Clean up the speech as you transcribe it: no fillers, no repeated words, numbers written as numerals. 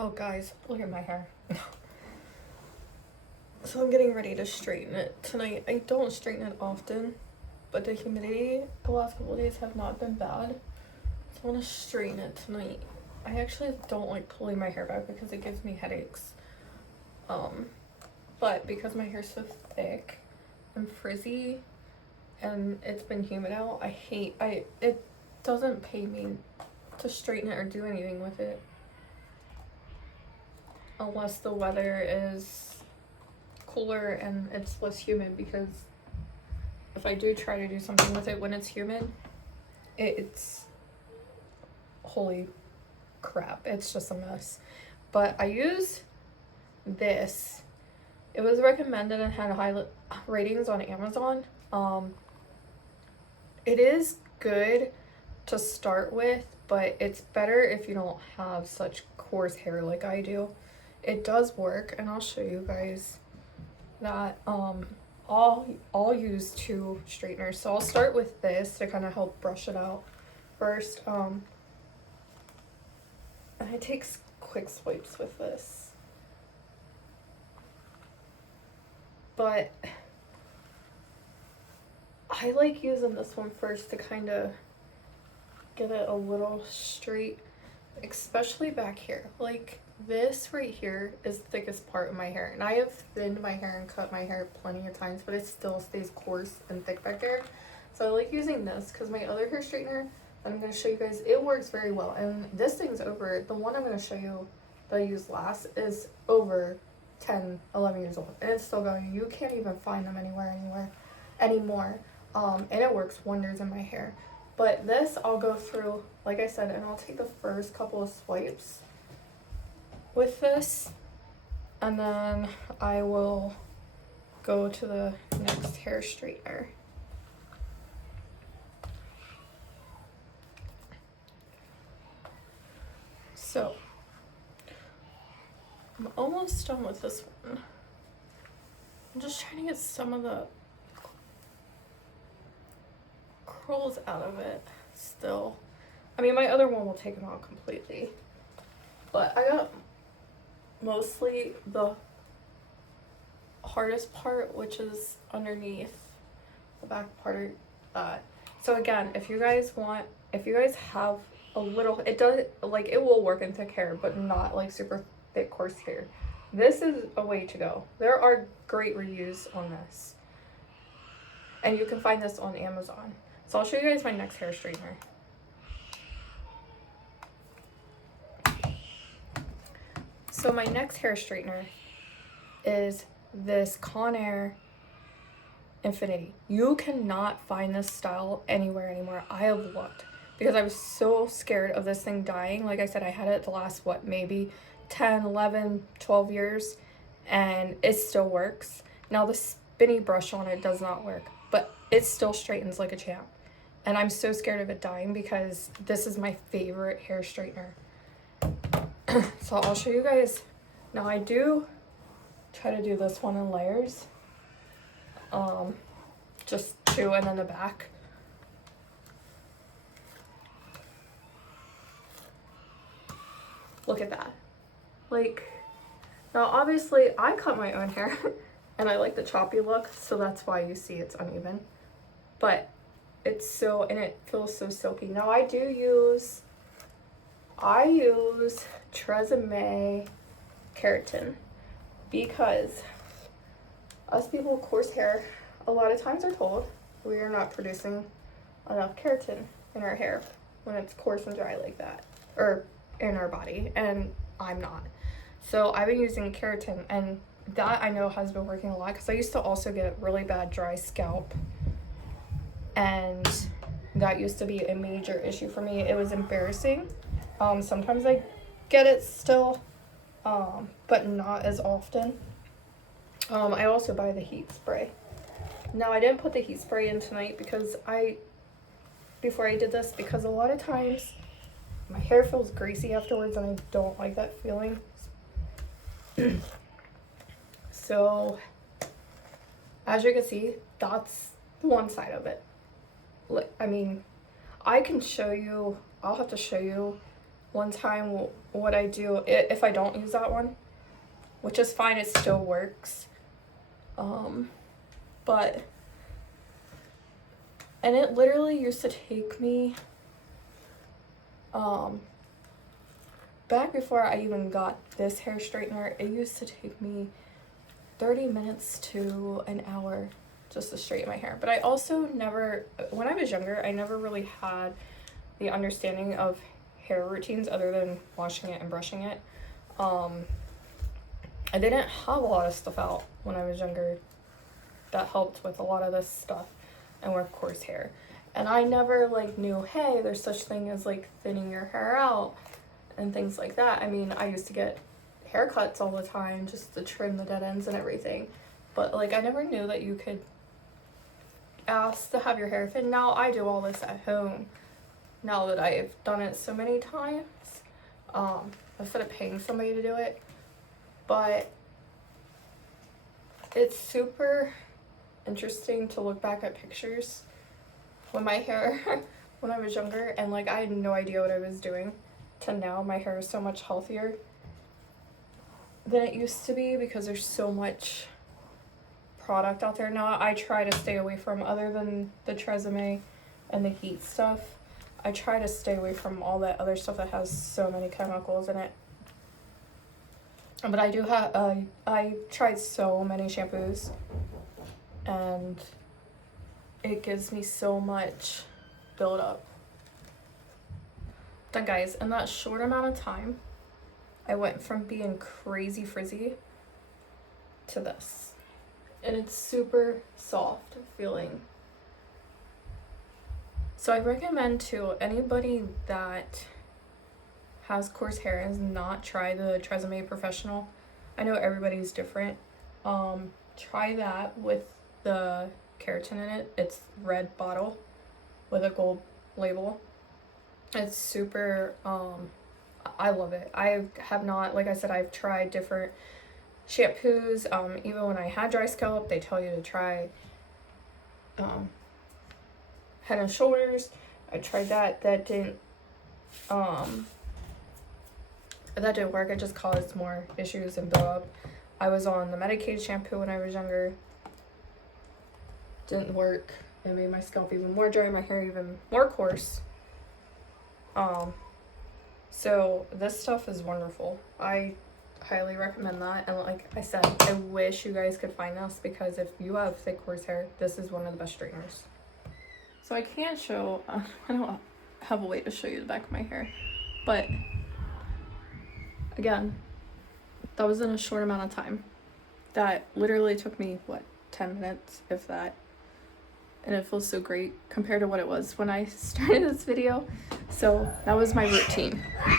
Oh guys, look at my hair. So I'm getting ready to straighten it tonight. I don't straighten it often, but the humidity the last couple of days have not been bad. So I want to straighten it tonight. I actually don't like pulling my hair back because it gives me headaches. But because my hair's so thick and frizzy and it's been humid out, it doesn't pay me to straighten it or do anything with it. Unless the weather is cooler and it's less humid, because if I do try to do something with it when it's humid, it's holy crap, it's just a mess. But I use this. It was recommended and had high ratings on Amazon. It is good to start with, but it's better if you don't have such coarse hair like I do. It does work, and I'll show you guys that. I'll use two straighteners, so I'll start with this to kind of help brush it out first. And I take quick swipes with this, but I like using this one first to kind of get it a little straight, especially back here. Like this right here is the thickest part of my hair, and I have thinned my hair and cut my hair plenty of times, but it still stays coarse and thick back there. So I like using this because my other hair straightener that I'm going to show you guys, it works very well. And this thing's over, the one I'm going to show you that I used last is over 10-11 years old, and it's still going. You can't even find them anywhere anymore. And it works wonders in my hair. But this I'll go through, like I said, and I'll take the first couple of swipes with this, and then I will go to the next hair straightener. So I'm almost done with this one. I'm just trying to get some of the curls out of it still. I mean, my other one will take them out completely, but I got mostly the hardest part, which is underneath the back part of that. So again, if you guys have a little, it will work in thick hair, but not like super thick coarse hair, this is a way to go. There are great reviews on this, and you can find this on Amazon. So I'll show you guys my next hair straightener. So my next hair straightener is this Conair Infinity. You cannot find this style anywhere anymore. I have looked because I was so scared of this thing dying. Like I said, I had it the last, maybe 10, 11, 12 years, and it still works. Now the spinny brush on it does not work, but it still straightens like a champ. And I'm so scared of it dying because this is my favorite hair straightener. So I'll show you guys. Now I do try to do this one in layers. Just two and then the back. Look at that. Like, now obviously I cut my own hair and I like the choppy look, so that's why you see it's uneven. But it feels so silky. Now I use Tresemme keratin because us people with coarse hair, a lot of times are told we are not producing enough keratin in our hair when it's coarse and dry like that, or in our body, and I'm not. So I've been using keratin, and that I know has been working a lot because I used to also get really bad dry scalp, and that used to be a major issue for me. It was embarrassing. Sometimes I get it still, but not as often. I also buy the heat spray. Now I didn't put the heat spray in tonight because before I did this, because a lot of times my hair feels greasy afterwards and I don't like that feeling. So as you can see, that's the one side of it. I mean, I can show you, I'll have to show you one time what I do, if I don't use that one, which is fine, it still works. But, and it literally used to take me, back before I even got this hair straightener, it used to take me 30 minutes to an hour just to straighten my hair. But I also never, when I was younger, I never really had the understanding of hair routines other than washing it and brushing it. I didn't have a lot of stuff out when I was younger that helped with a lot of this stuff and with coarse hair. And I never like knew, hey, there's such thing as like thinning your hair out and things like that. I mean, I used to get haircuts all the time just to trim the dead ends and everything. But like I never knew that you could ask to have your hair thin. Now I do all this at home now that I've done it so many times, instead of paying somebody to do it. But it's super interesting to look back at pictures when my hair when I was younger and like I had no idea what I was doing to now my hair is so much healthier than it used to be because there's so much product out there now. I try to stay away from, other than the Tresemme and the heat stuff, I try to stay away from all that other stuff that has so many chemicals in it. But I do have, I tried so many shampoos and it gives me so much buildup. Then guys, in that short amount of time, I went from being crazy frizzy to this. And it's super soft feeling. So I recommend to anybody that has coarse hair and has not tried the Tresemme Professional. I know everybody's different. Try that with the keratin in it. It's red bottle with a gold label. It's super, I love it. I have not, like I said, I've tried different shampoos. Even when I had dry scalp, they tell you to try Head and Shoulders. I tried that. That didn't work. It just caused more issues and buildup. I was on the medicated shampoo when I was younger. Didn't work. It made my scalp even more dry, my hair even more coarse. So this stuff is wonderful. I highly recommend that. And like I said, I wish you guys could find this, because if you have thick coarse hair, this is one of the best straighteners. So I can't show, I don't have a way to show you the back of my hair, but again, that was in a short amount of time. That literally took me, what, 10 minutes, if that. And it feels so great compared to what it was when I started this video. So that was my routine.